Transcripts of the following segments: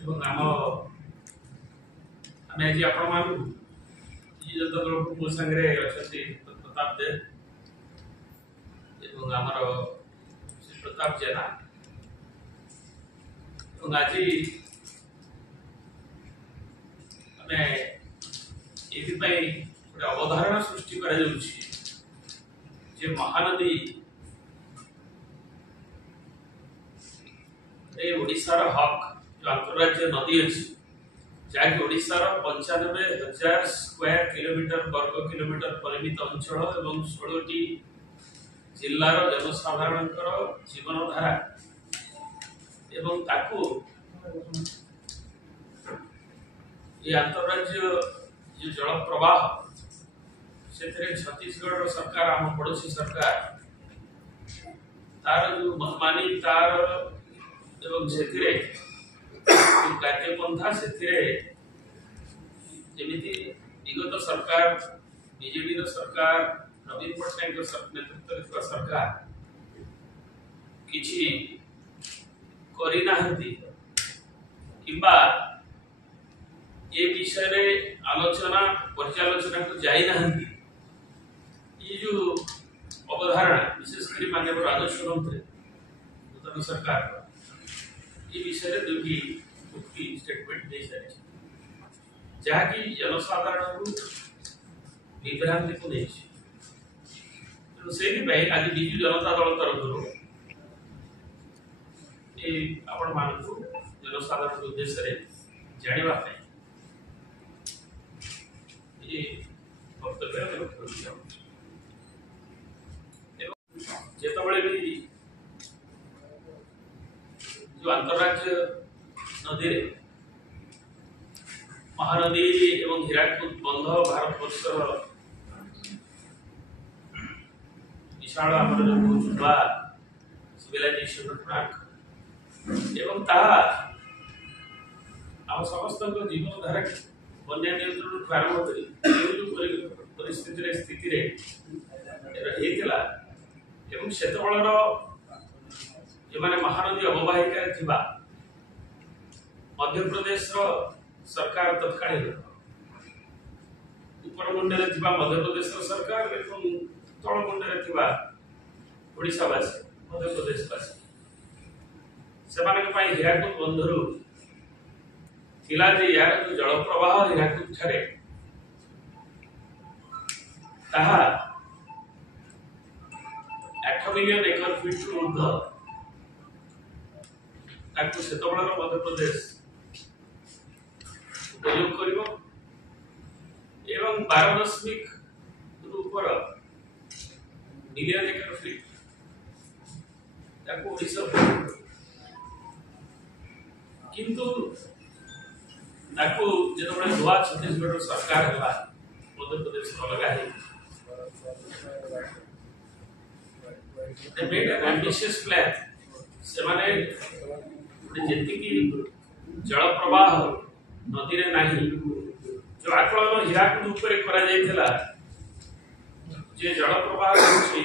ଏବଂ ଆମେ ଆଜି ଆପଣମାନଙ୍କୁ ଜନତା ଦଳକୁ ମୋ ସାଙ୍ଗରେ ଅଛନ୍ତି ପ୍ରତାପ ଦେବ ଏବଂ ଆମର ଶ୍ରୀ ପ୍ରତାପ ଜେନା ଏବଂ ଆଜି ଆମେ ଏଥିପାଇଁ ଗୋଟେ ଅବଧାରଣା ସୃଷ୍ଟି କରାଯାଉଛି ଯେ ମହାନଦୀ ଏ ଓଡ଼ିଶାର ହକ୍ जो अंतरराज्य नदी अच्छी जहाँकि ओडिशार 95,000 स्क्वायर किलोमीटर वर्ग किलोमीटर परिमित अंचल एवं 16टी जिल्लार जनसाधारण जीवन धारा एवं ताकू ये अंतरराज्य जो जल प्रवाह से छत्तीसगढ़ सरकार आम पड़ोसी सरकार तार जो मनमानी तार एवं से कार्यपंथा से विगत सरकार बीजेपी सरकार नवीन पट्टनायक नेतृत्व सरकार किछि करी नाहंती किंबा ये विषय रे आलोचना पर्यालोचना को जाई नाहंती ये जो अवधारणा विशेषकर माननीय राजस्व मंत्री नूतन सरकार ये विषय रे दुटी स्टेटमेंट दे सारी जहाँकि जनसाधारण को विभ्रांति को नहीं से आज विजु जनता दल तरफ आपण मान जनसाधारण उद्देश्य जाना वक्तव्य जिते भी जो अंतरराज्य नदी महानदी एवं हीराकुद बंध भारत वर्षर विशाल सिविलाइजेशन ट्रैक एवं आम समस्त जीवन धारा बन्या नियंत्रण आरंभ कर परिस्थिति स्थिति जो महानदी अववाहिका मध्य प्रदेश सरकार तत्कालीन उपरमुंडे मध्य प्रदेश सरकार तलमुंडे ओडिशावासी मध्य प्रदेशवासी से हीराकुद बंधु यार जो जल प्रवाह हीराकुद ठारे 8 मिलियन एकर फीट ऊर्ध्व मध्य प्रदेश उपयोग कर 12.ऊपर मिलियन एकर फीट ओडिशा किंतु जो नवा छत्तीसगढ़ सरकार है मध्य प्रदेश अलग है एम्बिशियस प्लान से माने जी जल प्रवाह नदी रे नहीं जो आकलन हीराकुद ऊपर करा जायथिला जे जल प्रवाह होछि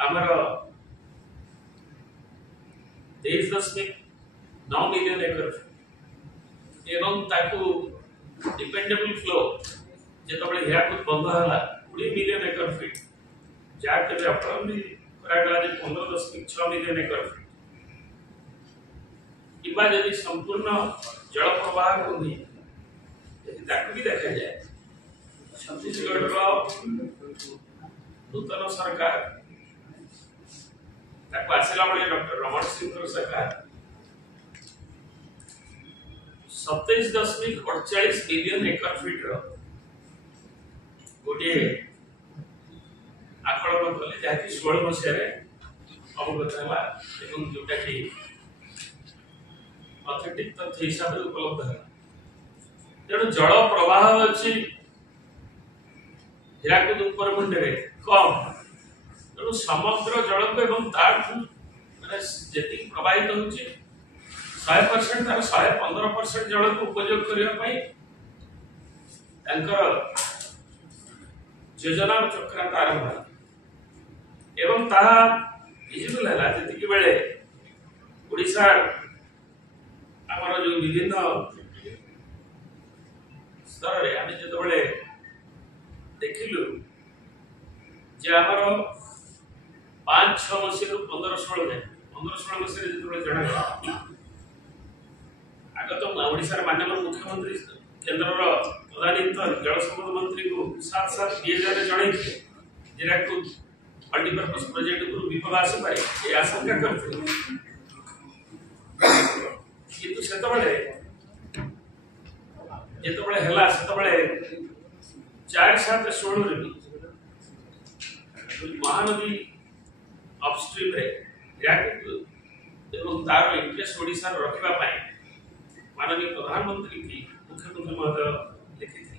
हमर 23.9 मिलियन एकर एवं ताकू डिपेंडेबल फ्लो जेतबे हीराकुद बंध हला 20 मिलियन एकर फीट जाके अपन भी करागला जे 15.6 मिलियन एकर फीट किंबा यदि संपूर्ण जल प्रवाह को भी देखा जाए छत्तीसगढ़ नूतन सरकार आसला बेले डॉक्टर रमण सिंह सरकार 27.48 मिलियन एकर फीट गोटे आकलन कले जहाँकि 16 मसीह अवगत है जोटा कि ऑथेंटिक तथ्य हिसाब से उपलब्ध है तेणु जल प्रवाह अच्छी हीराकुद ऊपर मुंडे कम तेणु समुद्र जल को एवं जी प्रवाहित हो 100% तार 115% जल को उपयोग करने योजना चक्रांत आरंभ एवं विजिबल है जी बेले ओडिशा आमर जो विभिन्न स्तर रे आम जो देखिलु जे आमर 5-6 मसीह 15-16 जाए 15-16 मसीह जो जना आगत ओडिशा माननीय मुख्यमंत्री केंद्र प्रधान जल संपद मंत्री को साथ साथ डीएजआर जन मल्टीपर्पज प्रोजेक्ट को विपद आसी पारे ये आशंका करते किंतु सेतबेले जेतबेले हला सेतबेले 4-7-16 रे महानदी अपस्ट्रीम रे याकु एवं तार इंटरेस्ट ओडिशा रखिबा पाए माननीय प्रधानमंत्री की मुख्यमंत्री महोदय लिखित